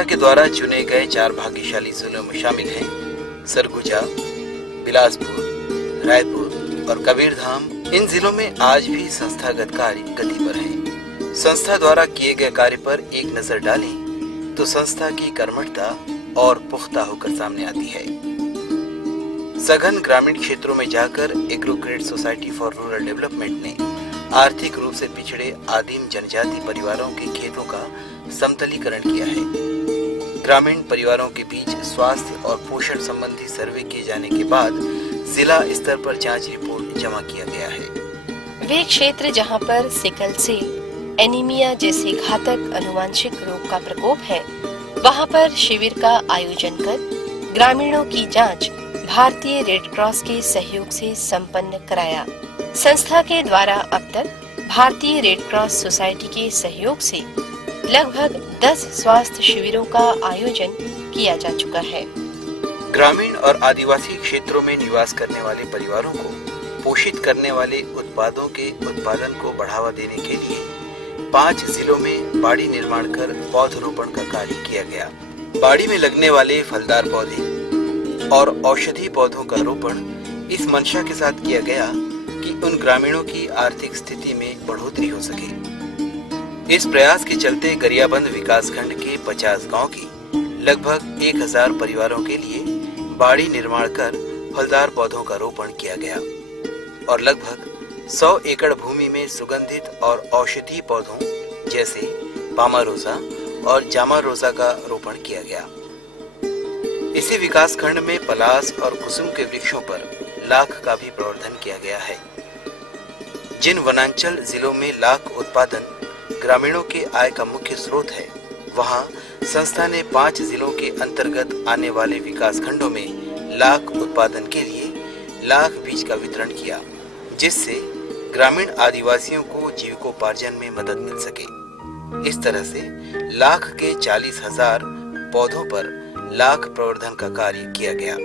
संस्था के द्वारा चुने गए 4 भाग्यशाली जिलों में शामिल हैं सरगुजा, बिलासपुर, रायपुर और कबीरधाम। इन जिलों में आज भी संस्थागत कार्य गति पर है। संस्था द्वारा किए गए कार्य पर एक नजर डालें तो संस्था की कर्मठता और पुख्ता होकर सामने आती है। सघन ग्रामीण क्षेत्रों में जाकर agro credit society for rural development ने आर्थिक रूप से पिछड़े आदिम जनजाति परिवारों के खेतों का समतलीकरण किया है। ग्रामीण परिवारों के बीच स्वास्थ्य और पोषण संबंधी सर्वे किए जाने के बाद जिला स्तर पर जांच रिपोर्ट जमा किया गया है। वे क्षेत्र जहां पर सिकल सेल, एनीमिया जैसे घातक अनुवांशिक रोग का प्रकोप है, वहां पर शिविर का आयोजन कर ग्रामीणों की जांच भारतीय रेड क्रॉस के सहयोग से संपन्न कराया। संस्था के द्वारा अब तक भारतीय रेड क्रॉस सोसाइटी के सहयोग से लगभग 10 स्वास्थ्य शिविरों का आयोजन किया जा चुका है। ग्रामीण और आदिवासी क्षेत्रों में निवास करने वाले परिवारों को पोषित करने वाले उत्पादों के उत्पादन को बढ़ावा देने के लिए 5 जिलों में बाड़ी निर्माण कर पौधरोपण का कार्य किया गया। बाड़ी में लगने वाले फलदार पौधे और औषधि पौधों का रोपण इस मंशा के साथ किया गया कि उन ग्रामीणों की आर्थिक स्थिति में बढ़ोतरी हो सके। इस प्रयास के चलते गरियाबंद विकासखंड के 50 गांव की लगभग 1000 परिवारों के लिए बाड़ी निर्माण कर फलदार पौधों का रोपण किया गया और लगभग 100 एकड़ भूमि में सुगंधित और औषधीय पौधों जैसे पामारोसा और जामारोसा का रोपण किया गया। इसी विकासखंड में पलास और कुसुम के वृक्षों पर लाख का भी प्रवर्धन किया गया है। जिन वनांचल जिलों में लाख उत्पादन ग्रामीणों के आय का मुख्य स्रोत है, वहां संस्था ने 5 जिलों के अंतर्गत आने वाले विकासखंडों में लाख उत्पादन के लिए लाख बीज का वितरण किया, जिससे ग्रामीण आदिवासियों को जीविकोपार्जन में मदद मिल सके। इस तरह से लाख के 40,000 पौधों पर लाख प्रवर्धन का कार्य किया गया।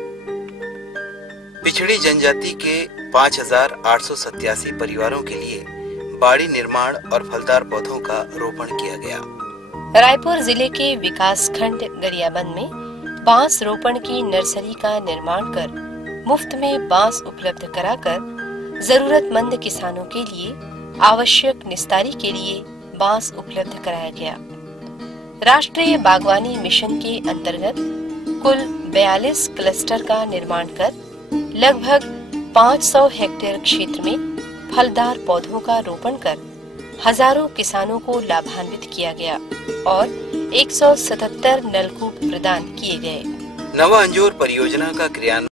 पिछड़ी जनजाति के 5,887 परिवारों के लिए बाड़ी निर्माण और फलदार पौधों का रोपण किया गया। रायपुर जिले के विकासखंड गरियाबंद में बांस रोपण की नर्सरी का निर्माण कर मुफ्त में बांस उपलब्ध कराकर जरूरतमंद किसानों के लिए आवश्यक निस्तारी के लिए बांस उपलब्ध कराया गया। राष्ट्रीय बागवानी मिशन के अंतर्गत कुल 42 क्लस्टर का निर्माण कर लगभग 500 हेक्टेयर क्षेत्र में फलदार पौधों का रोपण कर हजारों किसानों को लाभान्वित किया गया और 177 नलकूप प्रदान किए गए। नवा अंजोर परियोजना का क्रियान्वयन